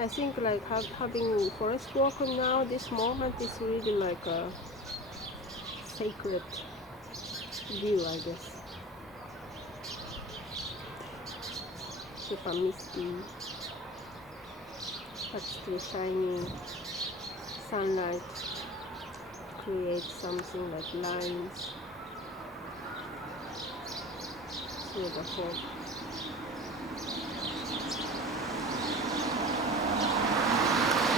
I think like having forest walk now, this moment is really like a sacred view, I guess. Super misty, but still shiny. Sunlight creates something like lines through the whole